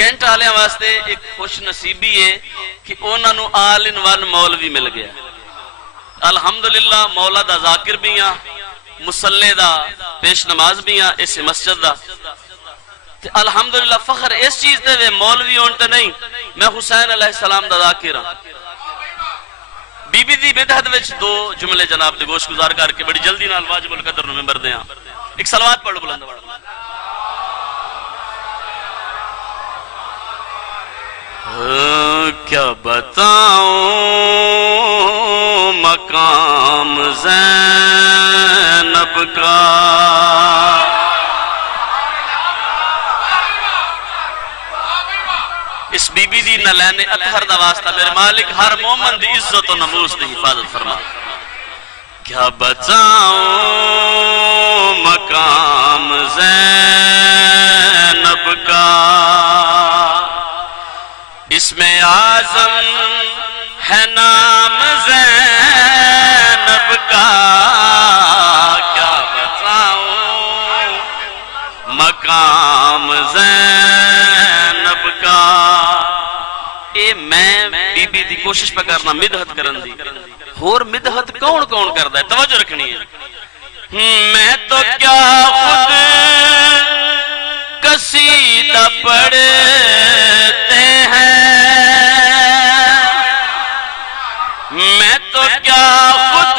Kent والے واسطے ایک خوش نصیبی ہے کہ انہوں نے آل ان ون مولوی مل گیا. الحمدللہ مولا دا ذاکر بھی ہاں، مسلے دا پیش نماز بھی ہاں اس مسجد دا. الحمدللہ فخر اس چیز دے وے مولوی ہونتے نہیں، میں حسین علیہ السلام دا ذاکر ہاں. بی بی دی بدعت وچ دو جملے جناب دے گوش گزار کر کے بڑی جلدی نال واجب القدر نو ممبر دے ہاں. ایک صلوات پڑھو بلند آواز. کیا بتاؤں مقام زینب کا، اس بی بی دی نلین اطہر دا واسطہ میرے مالک ہر مومن دی عزت و نموز دی حفاظت فرما. کیا بتاؤں مقام زینب کا، اس میں اعظم ہے نام زینب کا. کیا بتاؤں مقام زینب کا. اے میں بی بی دی کوشش پہ کرنا مدحت کرن دی. اور مدحت کون کون کردا ہے توجہ رکھنی ہے. میں تو کیا خود قصیدہ پڑھتے ہیں، میں تو کیا خود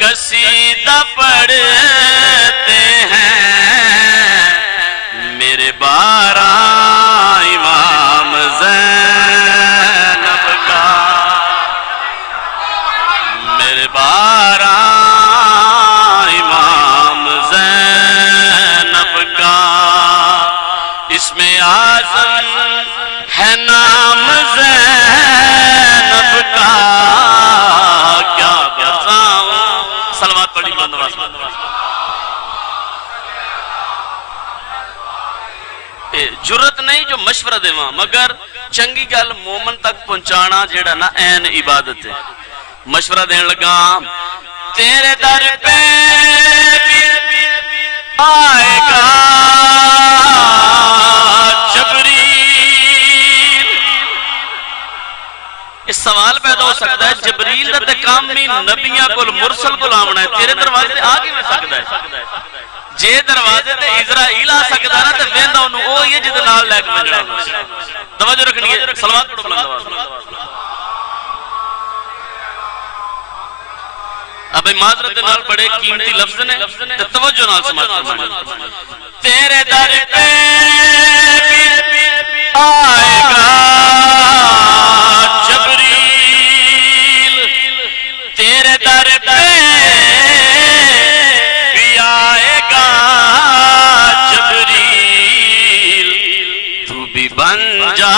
قصیدہ پڑھتے ہیں. میرے بارہ امام زینب کا، میرے بارہ امام زینب کا، اس میں اعظم ہے نام زینب کا. کیا بتاؤں. صلوات پڑھی بلند آواز. جرت نہیں جو مشورہ دیواں، مگر چنگی گل مومن تک پہنچانا جیڑا نا این عبادت ہے. مشورہ دین لگا تیرے در پہ بھی آئے گا جبریل. اس سوال پیدا ہو سکتا ہے جبریل دا کام بھی نبیاں کو مرسل کو لامنا ہے، تیرے دروازے آگے میں سکتا ہے. جے دروازے تے اسرائیل آ سکتا ہے نا تے ویندا اونوں او یہ جدے نال لے کے وجنا. توجہ رکھنی ہے. صلوات پڑھو بلند آواز. اب معذرت نال بڑے قیمتی لفظ نے تے توجہ نال سمجھ فرمائیں. تیرے در پہ بھی آئے گا جبریل، تیرے در پہ بھی آئے گا جبریل. تو بھی بن جا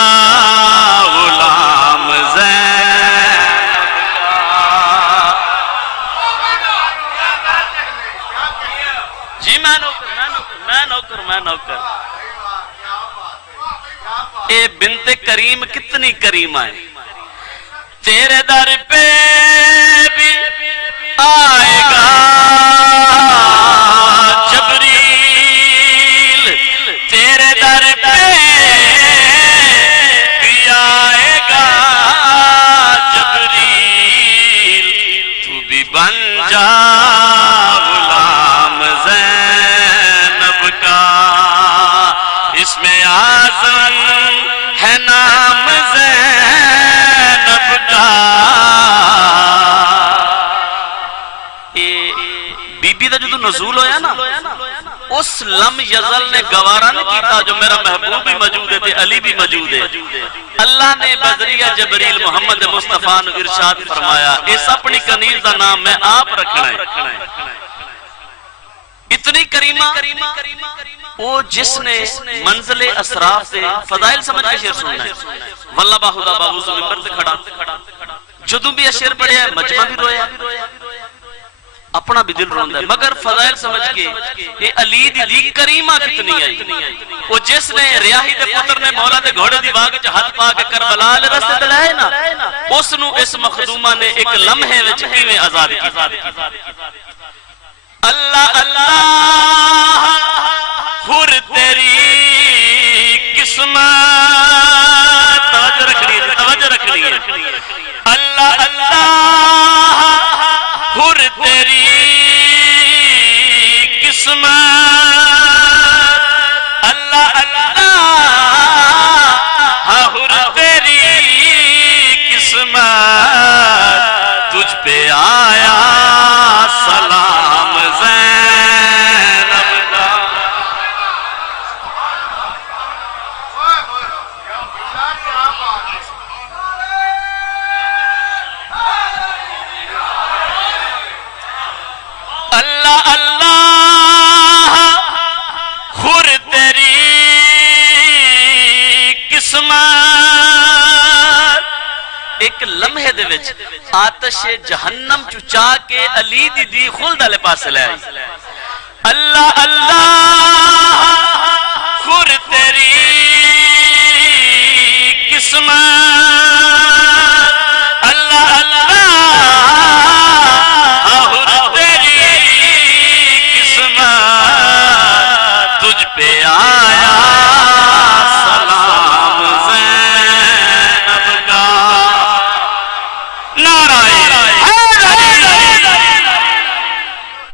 غلام زینب کا. جی میں نوکر. اے بنت کریم کتنی کریم ہے. تیرے در پہ بھی آئے گا جبریل، تیرے در پہ بھی آئے گا جبریل. تو بھی بن جا غلام زینب کا، اس میں اعظم ہے نام زینب کا. بی بی دا جو نزول ہویا نا اس لم یزل نے گوارا نہیں کیتا جو میرا محبوب بھی موجود ہے علی بھی موجود ہے. اللہ نے بذریعہ جبریل محمد مصطفیٰ نے ارشاد فرمایا اس اپنی کنیز دا نام میں آپ رکھنا ہے. اتنی کریمہ وہ جس نے منزل اسراف سے فضائل سمجھ کے شعر سننا ہے. واللہ باہدہ باہوز ممبر سے کھڑا جدوں بھی شعر پڑھے ہے مجمع بھی رویا، اپنا بھی دل روندہ ہے، مگر فضائل سمجھ کے یہ علی دی کریمہ کتنی آئی. وہ جس نے ریاہی دے پتر نے مولا دے گھوڑے دی باغ چ ہاتھ پا کے کربلا دے رستے تے لائے نا، اس نو اس مخدومہ نے ایک لمحے وچ کیویں آزاد کیتا. اللہ اللہ ہر تیری اللہ اللہ حر تیری قسمت، اللہ اللہ حر تیری قسمت، تجھ پہ آیا سلام زینب کا۔ اللہ اللہ خور تیری قسمت، ایک لمحے دے وچ آتش جہنم چچا کے علی دی دی خلد والے پاس لے آئی۔ اللہ اللہ خور تیری قسمت، اللہ اللہ تجھ پہ آیا